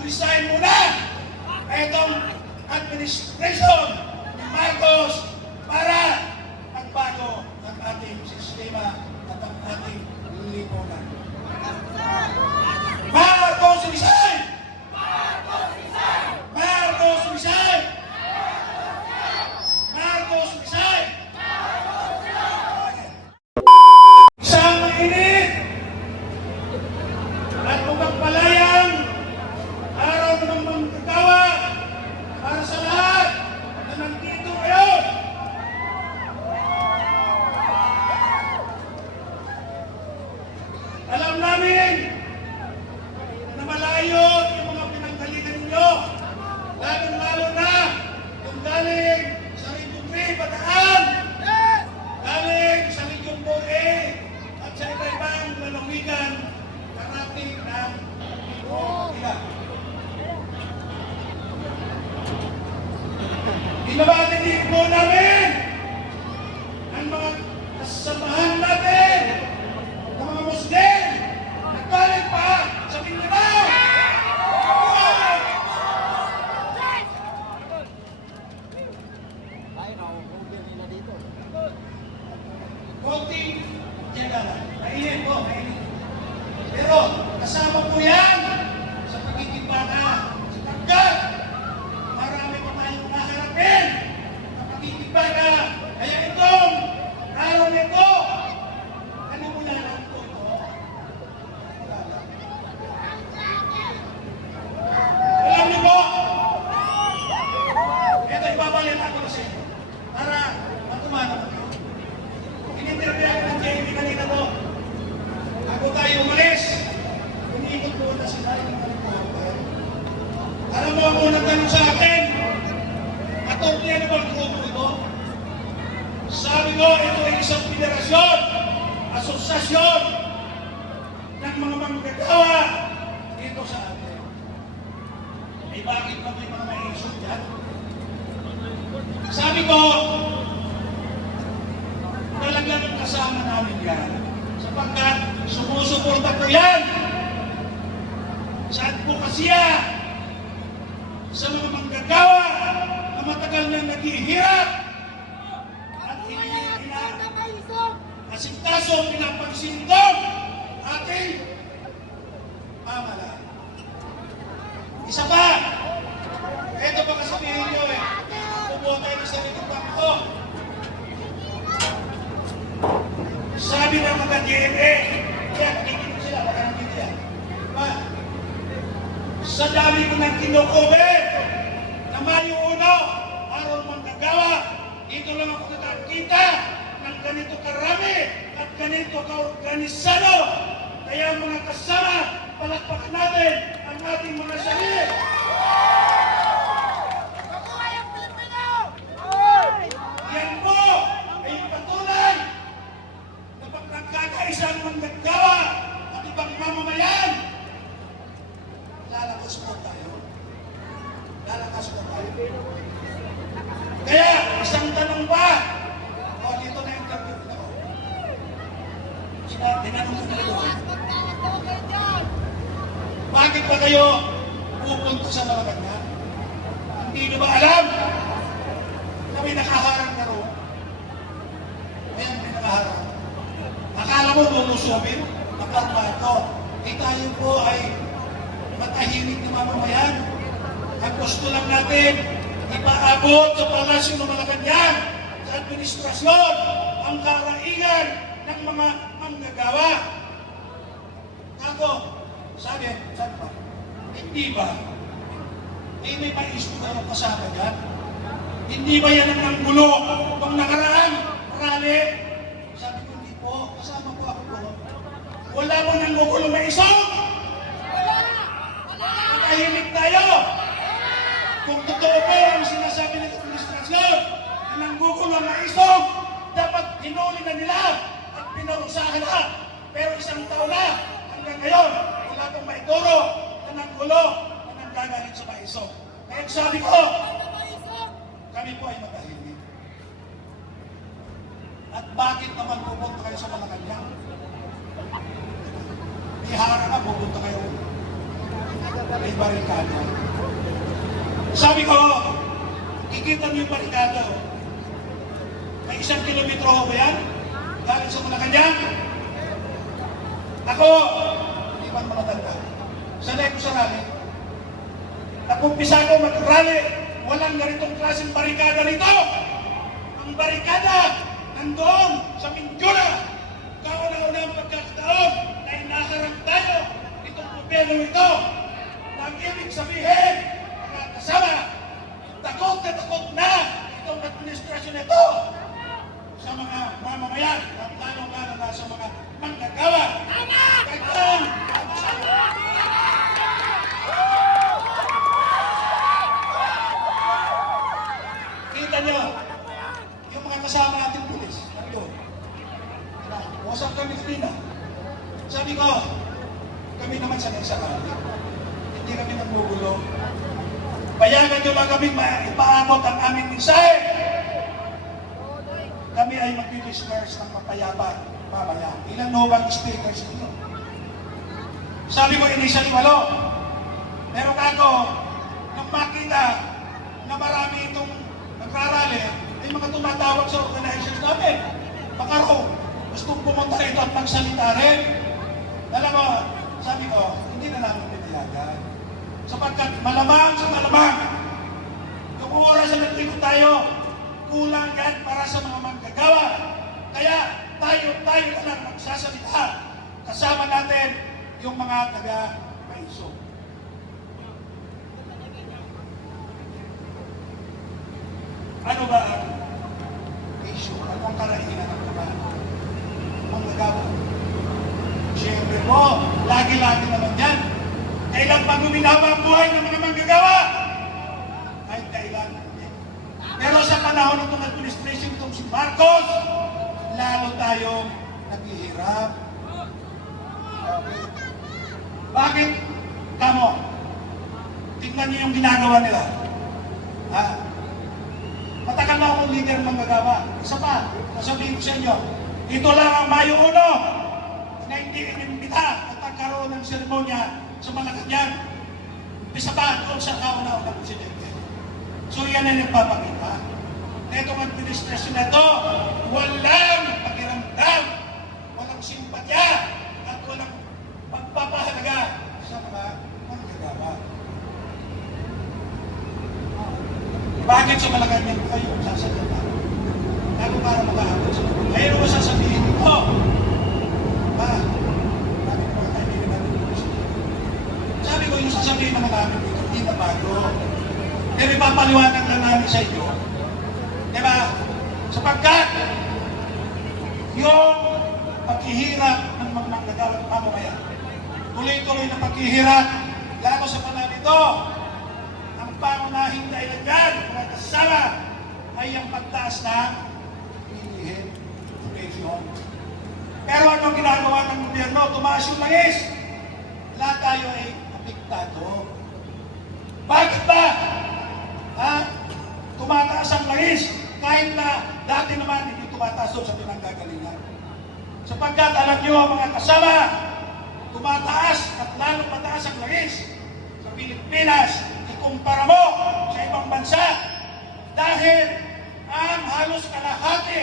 mag-resign muna itong administration ni Marcos para magbago ang ating sistema at ang ating lipunan. Marcos resign! Marcos resign! Marcos resign! Marcos resign! Isang mainit at mapagpalayang araw ng manggagawa para sa lahat na nandito ngayon. Alam namin na malayo yung mga pinanggalingan ninyo, lalong-lalo na kung galing sa Region 3, Bataan, galing sa Region 4A, at sa iba-ibang lalawigan karating ng Manila. Binabati din po namin ang mga kasamahan natin ng mga Muslim na galing pa sa Mindanao. Konting tiyagalan. Mainit po, mainit. Pero kasama po yan sa pagkikibaka, sa pagkat marami pa tayong naharapin na pagkikibaka. Kaya itong araw nito, ano mo na lang po ito? Alam niyo po, ito ibabalita ko na sa inyo para matumano ko. Ininterview ako ng JB kanina po. Ako tayo umalis. Umiikot po na sila yung mga nagpupunta. Alam mo ang unang tanong sa akin, attorney ano bang grupo ito? Sabi ko, ito ay isang federasyon, asosasyon ng mga manggagawa dito sa atin. Eh bakit pa may mga may-isot dyan? Sabi ko, talagang kasama namin yan sapagkat sumusuporta ko yan sa advokasya sa mga manggagawa na matagal nang naghihirap at asikaso pinapagsintong ating pamalaan. Isa pa, ito pa kasabihin nyo bubuo tayo ng salitang bangko. Sabi ng mga DNA, kaya nakikinig sila, baka nakikinig yan. Sa dami ko ng kinukuber na Mayo 1, araw manggagawa, dito lang ako nakakita ng ganito karami at ganito kaorganisado. Kaya mga kasama, palakpakan natin ang ating mga sarili. Yan po ay patunay na pag nagkakaisang manggagawa at ibang mamamayan, lalakas po tayo. Lalakas po tayo. Kaya, isang tanong pa. Dito na yung interview ko. Tinanong ko na doon. Bakit ba kayo pupunta sa Malacanang? Hindi nyo ba alam na may nakaharang na roon? Ayan, may nakaharang. Akala mo lulusubin? Nakarmato. Tayo po ay matahimik na mamamayan. Ang gusto lang natin, ipaabot sa Palasyo ng Malacanang sa administrasyon ang karaingan ng mga manggagawa. Ako, sabi pa, hindi ba? May maisip tayo kasama dyan? Hindi ba yan ang nanggulo pang nakaraan? Rally? Sabi ko, hindi po. Kasama po ako po. Wala mo nanggugulo na isang? Matahimik tayo. Kung totoo po ang sinasabi ng administrasyon na nanggugulo na isang, dapat hinuli na nila at pinarusahan na. Pero isang taon na hanggang ngayon, wala pong maituro na nanggulo na nanggagalit sa maisog. Kaya sabi ko, kami po ay matahimik. At bakit naman pupunta kayo sa Malacanang? Ihara na pupunta kayo. may barikada. Sabi ko, kikita niyo yung barikada. May 1 kilometro ba yan? Galing sa Malacanang. Ako, hindi man matanda. Sanay ko sa rally. Nakumpisa ko mag-rally. Walang ganitong klaseng barikada rito. Ang barikada nandoon sa Mindula. Kauna-una ang pagkakataon na inaharap tayo itong gobyerno ito. Ang ibig sabihin, mga kasama, takot na itong administrasyon ito sa mga mamamayan, lalo-lalo na sa mga manggagawa. Kailangan, kita nyo, yung mga kasama natin pulis, yun. Wasap kami kanina. Sabi ko, kami naman sanay sa rally. Hindi kami nagmugulo. Payagan nyo lang kami ipaabot ang aming mensahe. Kami ay mag-disperse ng mapayapa mamaya. Ilan no bang speakers ninyo? Sabi ko initially 8. Pero kako, nung makita na marami itong nagrarally, may mga tumatawag sa organizations namin. Baka raw, gustong pumunta rito at magsalita rin. Alam mo, sabi ko, hindi na namin pitiyagan. Sapagkat malamang sa malamang, yung oras na nagtiko tayo, kulang yan para sa mga manggagawa. Kaya tayo na lang magsasalita. Kasama natin yung mga taga-maiso. Ano ba ang issue? Ano ang karainan ng mga manggagawa? Siyempre po, lagi-lagi naman yan. Kailan pa guminawa ang buhay ng mga manggagawa? Kahit kailan. Pero sa panahon ng itong administration itong si Marcos, lalo tayong naghihirap. Okay. Bakit? Kamo, tingnan niyo yung ginagawa nila. Ha? Matagal na akong leader ng manggagawa. Isa pa, sasabihin ko sa inyo, ito lang ang Mayo 1 na hindi inimbita at nagkaroon ng seremonya sa Malacanang. Isa pa, doon sa kauna-una presidente. So yan ang nagpapakita. Na itong administrasyon na ito, walang pakiramdam, walang simpatya, at walang pagpapahalaga sa mga manggagawa. Bakit sa Malacanang kayo sasalita? Ako para makahabot sa mga. Ngayon mo sasabihin ito. Bakit mga kaibigan natin ito? Sabi ko yung sasabihin naman namin dito, hindi na bago. Pero ipapaliwanag lang namin sa inyo. Diba? Sapagkat yung paghihirap ng mga manggagawa ng mamamayan, tuloy-tuloy na paghihirap, lalo sa panahon ito, ang pangunahing dahilan dyan, mga kasama, ay ang pagtaas ng bilihin, inflation. Pero anong ginagawa ng gobyerno? Tumaas yung langis. Lahat tayo ay apektado. Bakit ba? Tumataas ang langis kahit na dati naman hindi tumataas doon sa pinanggagalingan. Sapagkat alam nyo mga kasama, tumataas at lalong mataas ang langis sa Pilipinas. Ikumpara mo sa ibang bansa dahil ang halos kalahati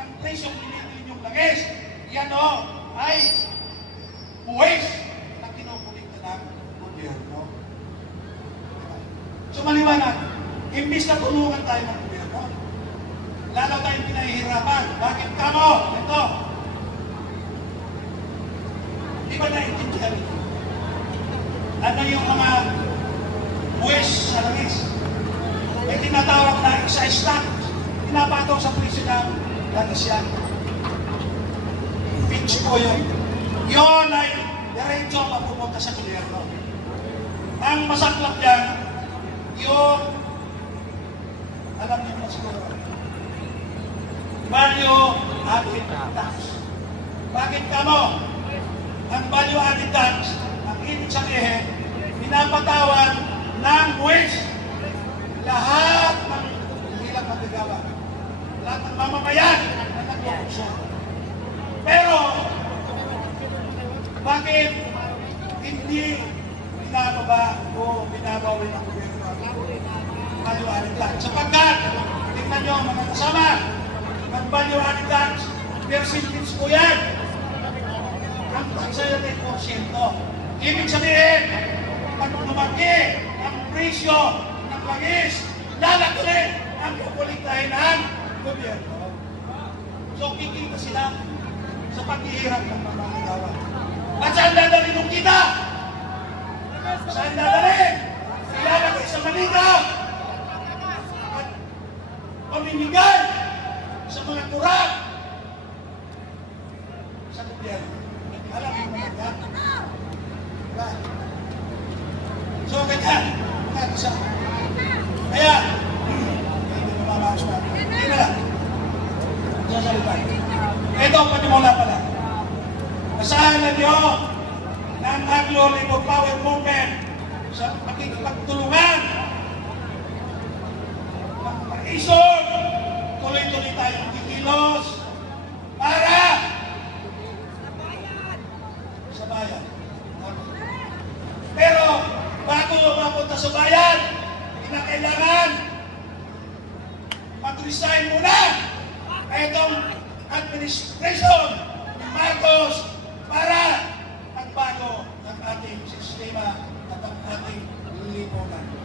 ng presyong binibili yung langis, yan o ay buwis na kinukulikta ng gobyerno. So maliwanag, imbis na tulungan tayo ng gobyerno, lalo tayong pinahihirapan. Bakit kamo? Ito. Di ba naiintindihan ito? Ano yung mga buwis sa langis? May tinatawag na excise tax. Pinapataw sa presyo ng langis yan. Fix po yun. Yun ay diretso mapupunta sa gobyerno. Ang masaklap yan, yung alam niyo na siguro, value added tax. Bakit kamo? Ang value added tax, ang ibig sabihin, pinapatawan ng buwis lahat ng hindi lang magagawa. Lahat ng mamamayan na nagpupunso. Pero, bakit hindi binababa o binabawi ng gobyerno. Maliwanag lang. Sapagkat, tingnan nyo mga kasama, magbaliwanag lang, percentage po yan. Ang tansaya ng porsyento. Ibig sabihin, pag lumaki ang presyo ng langis, lalaki rin ang kukuliktahin ng gobyerno. So, kikita sila sa paghihirap ng mga manggagawa. At saan dadalhin yung kita? Saan dadalhin? Ilalagay sa Manila at pamimigay sa mga kurang sa gobyerno. Alam mo mga yan? Diba? So, ganyan. Mga kasama. Kaya, hindi na mamakas na. Hindi na lang. Sasalipay. Ito ang panimula pala. Nasahanan nyo na ang Anglo Labor Power Movement sa pakikipagtulungan ng maison, tuloy-tuloy tayong kikilos para sa bayan. Pero bago mapunta sa bayan, kinakailangan mag-resign muna itong administration ni Marcos para magbago ng ating sistema at ang ating lipunan.